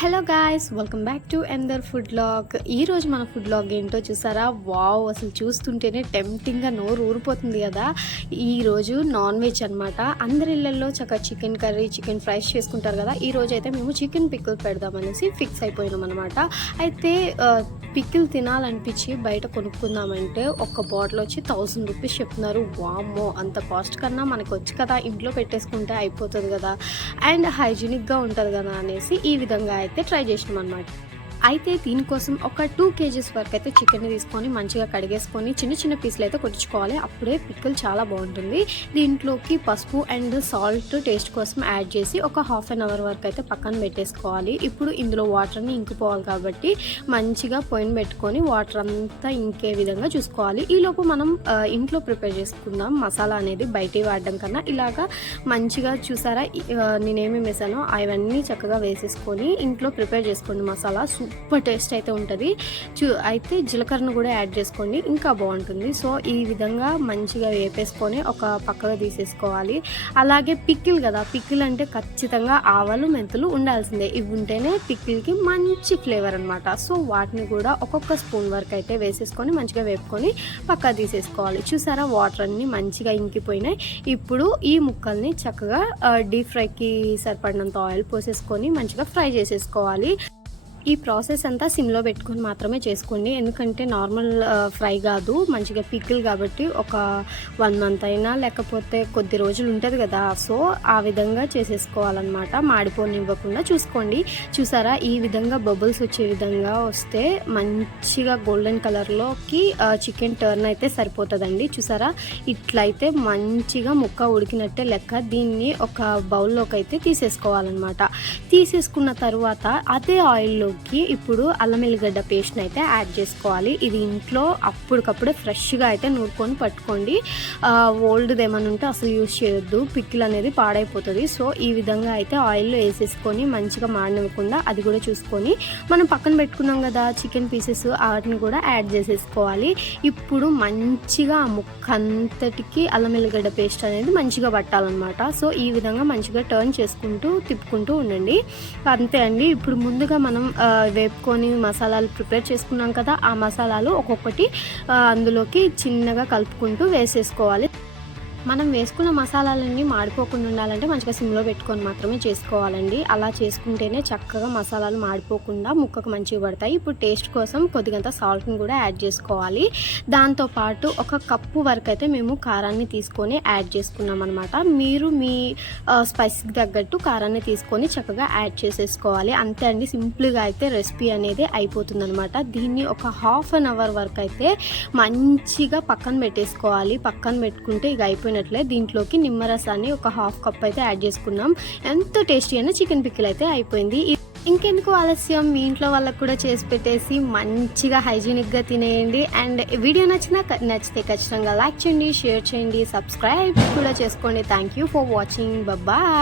Hello guys welcome back to ఎందర్ food log. ఈరోజు మన food log ఏంటో చూసారా? వావ్ అసలు చూస్తుంటేనే టెంప్టింగ్గా నోరు ఊరిపోతుంది కదా. ఈరోజు నాన్ వెజ్ అనమాట అందరి ఇళ్ళల్లో చక్కగా చికెన్ కర్రీ చికెన్ ఫ్రైస్ చేసుకుంటారు కదా. ఈరోజు అయితే మేము చికెన్ పిక్కుల్ పెడదామనేసి ఫిక్స్ అయిపోయినాం అనమాట అయితే పిక్కిల్ తినాలనిపించి బయట కొనుక్కుందామంటే ఒక్క బాటిల్ వచ్చి థౌసండ్ రూపీస్ చెప్తున్నారు. వామ్మో అంత కాస్ట్ కన్నా మనకు వచ్చి కదా. ఇంట్లో పెట్టేసుకుంటే అయిపోతుంది కదా. అండ్ హైజీనిక్గా ఉంటుంది కదా అనేసి ఈ విధంగా అయితే ట్రై చేసినాం అనమాట అయితే దీనికోసం ఒక టూ కేజీస్ వరకు అయితే చికెన్ తీసుకొని మంచిగా కడిగేసుకొని చిన్న చిన్న పీసులు అయితే కొట్టించుకోవాలి. అప్పుడే పిక్కల్ చాలా బాగుంటుంది. దీంట్లోకి పసుపు అండ్ సాల్ట్ టేస్ట్ కోసం యాడ్ చేసి ఒక హాఫ్ అన్ అవర్ వరకు అయితే పక్కన పెట్టేసుకోవాలి. ఇప్పుడు ఇందులో వాటర్ని ఇంకిపోవాలి కాబట్టి మంచిగా పొయ్యిని పెట్టుకొని వాటర్ అంతా ఇంకే విధంగా చూసుకోవాలి. ఈలోపు మనం ఇంట్లో ప్రిపేర్ చేసుకుందాం. మసాలా అనేది బయట వాడడం కన్నా ఇలాగా మంచిగా చూసారా? నేనేమి వేసానో అవన్నీ చక్కగా వేసేసుకొని ఇంట్లో ప్రిపేర్ చేసుకోండి మసాలా. సూపర్ టేస్ట్ అయితే ఉంటుంది. చూ అయితే జీలకర్రను కూడా యాడ్ చేసుకోండి ఇంకా బాగుంటుంది. సో ఈ విధంగా మంచిగా వేపేసుకొని ఒక పక్కగా తీసేసుకోవాలి. అలాగే పిక్కిల్ కదా పిక్కిల్ అంటే ఖచ్చితంగా ఆవాలు మెంతులు ఉండాల్సిందే. ఇవి ఉంటేనే పిక్కిల్కి మంచి ఫ్లేవర్ అనమాట సో వాటిని కూడా ఒక్కొక్క స్పూన్ వరకు అయితే వేసేసుకొని మంచిగా వేపుకొని పక్క తీసేసుకోవాలి. చూసారా వాటర్ అన్ని మంచిగా ఇంకిపోయినాయి. ఇప్పుడు ఈ ముక్కల్ని చక్కగా డీప్ ఫ్రైకి సరిపడినంత ఆయిల్ పోసేసుకొని మంచిగా ఫ్రై చేసేసుకోవాలి. ఈ ప్రాసెస్ అంతా సిమ్లో పెట్టుకొని మాత్రమే చేసుకోండి. ఎందుకంటే నార్మల్ ఫ్రై కాదు. మంచిగా పికిల్ కాబట్టి ఒక వన్ మంత్ అయినా లేకపోతే కొద్ది రోజులు ఉంటుంది కదా. సో ఆ విధంగా చేసేసుకోవాలన్నమాట. మాడిపోనివ్వకుండా చూసుకోండి. చూసారా? ఈ విధంగా బబుల్స్ వచ్చే విధంగా వస్తే మంచిగా గోల్డెన్ కలర్లోకి చికెన్ టర్న్ అయితే సరిపోతుందండి. చూసారా? ఇట్లయితే మంచిగా ముక్క ఉడికినట్టే లెక్క దీన్ని ఒక బౌల్లోకి అయితే తీసేసుకోవాలన్నమాట. తీసేసుకున్న తర్వాత అదే ఆయిల్లో దానికి ఇప్పుడు అల్లం ఎల్లిగడ్డ పేస్ట్ని అయితే యాడ్ చేసుకోవాలి. ఇది ఇంట్లో అప్పటికప్పుడే ఫ్రెష్గా అయితే నూరుకొని పట్టుకోండి. ఓల్డ్ది ఏమైనా ఉంటే అసలు యూజ్ చేయొద్దు. పిక్కిల్ అనేది పాడైపోతుంది. సో ఈ విధంగా అయితే ఆయిల్లో వేసేసుకొని మంచిగా మాడనివ్వకుండా అది కూడా చూసుకొని మనం పక్కన పెట్టుకున్నాం కదా చికెన్ పీసెస్ వాటిని కూడా యాడ్ చేసేసుకోవాలి. ఇప్పుడు మంచిగా ఆ ముక్క అంతటికి అల్లం ఎల్లిగడ్డ పేస్ట్ అనేది మంచిగా పట్టాలన్నమాట. సో ఈ విధంగా మంచిగా టర్న్ చేసుకుంటూ తిప్పుకుంటూ ఉండండి. అంతే అండి. ఇప్పుడు ముందుగా మనం వేపుకొని మసాలాలు ప్రిపేర్ చేసుకున్నాం కదా ఆ మసాలాలు ఒక్కొక్కటి అందులోకి చిన్నగా కలుపుకుంటూ వేసేసుకోవాలి. మనం వేసుకున్న మసాలాలన్నీ మాడిపోకుండా ఉండాలంటే మంచిగా సిమ్లో పెట్టుకొని మాత్రమే చేసుకోవాలండి. అలా చేసుకుంటేనే చక్కగా మసాలాలు మాడిపోకుండా ముక్కకు మంచిగా పడతాయి. ఇప్పుడు టేస్ట్ కోసం కొద్దిగంత సాల్ట్ని కూడా యాడ్ చేసుకోవాలి. దాంతోపాటు ఒక కప్పు వరకు అయితే మేము కారాన్ని తీసుకొని యాడ్ చేసుకున్నాం అనమాట మీరు మీ స్పైస్కి తగ్గట్టు కారాన్ని తీసుకొని చక్కగా యాడ్ చేసేసుకోవాలి. అంతే అండి సింపుల్గా అయితే రెసిపీ అనేది అయిపోతుంది అనమాట దీన్ని ఒక హాఫ్ అన్ అవర్ వరకు అయితే మంచిగా పక్కన పెట్టేసుకోవాలి. పక్కన పెట్టుకుంటే ఇక అయిపోయినట్లే దీంట్లోకి నిమ్మరసాన్ని ఒక హాఫ్ కప్ అయితే యాడ్ చేసుకున్నాం. ఎంతో టేస్టీ అయిన చికెన్ పిక్కిల్ అయితే అయిపోయింది. ఇంకెందుకు ఆలస్యం? మీ ఇంట్లో వాళ్ళకు కూడా చేసి పెట్టేసి మంచిగా హైజీనిక్గా తినేయండి. అండ్ వీడియో నచ్చినా నచ్చితే ఖచ్చితంగా లైక్ చేయండి షేర్ చేయండి సబ్స్క్రైబ్ కూడా చేసుకోండి. Thank you for watching bye